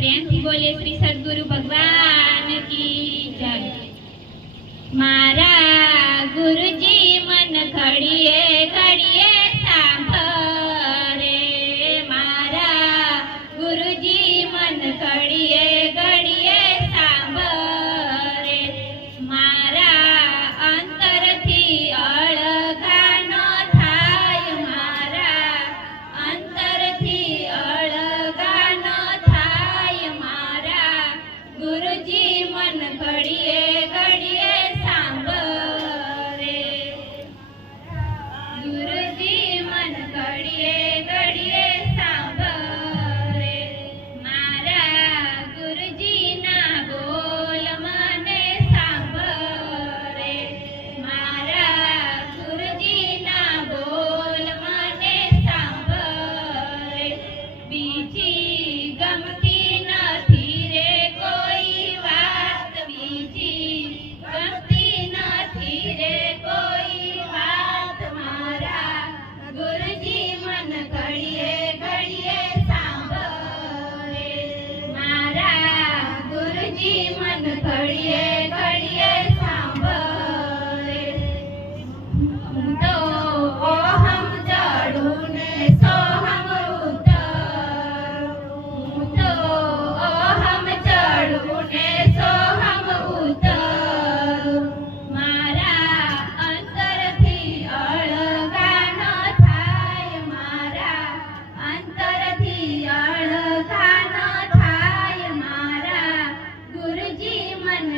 પ્રેમથી બોલીએ શ્રી સદગુરુ ભગવાન કી જીવન ઘડીએ ઘડીએ સાંભળે તો ઓહમ ચડું ને સોહમ ઉતર તો ઓહમ ચડું ને સોહમ ઉતર મારા અંતરથી અળગા ન થાય મારા અંતરથી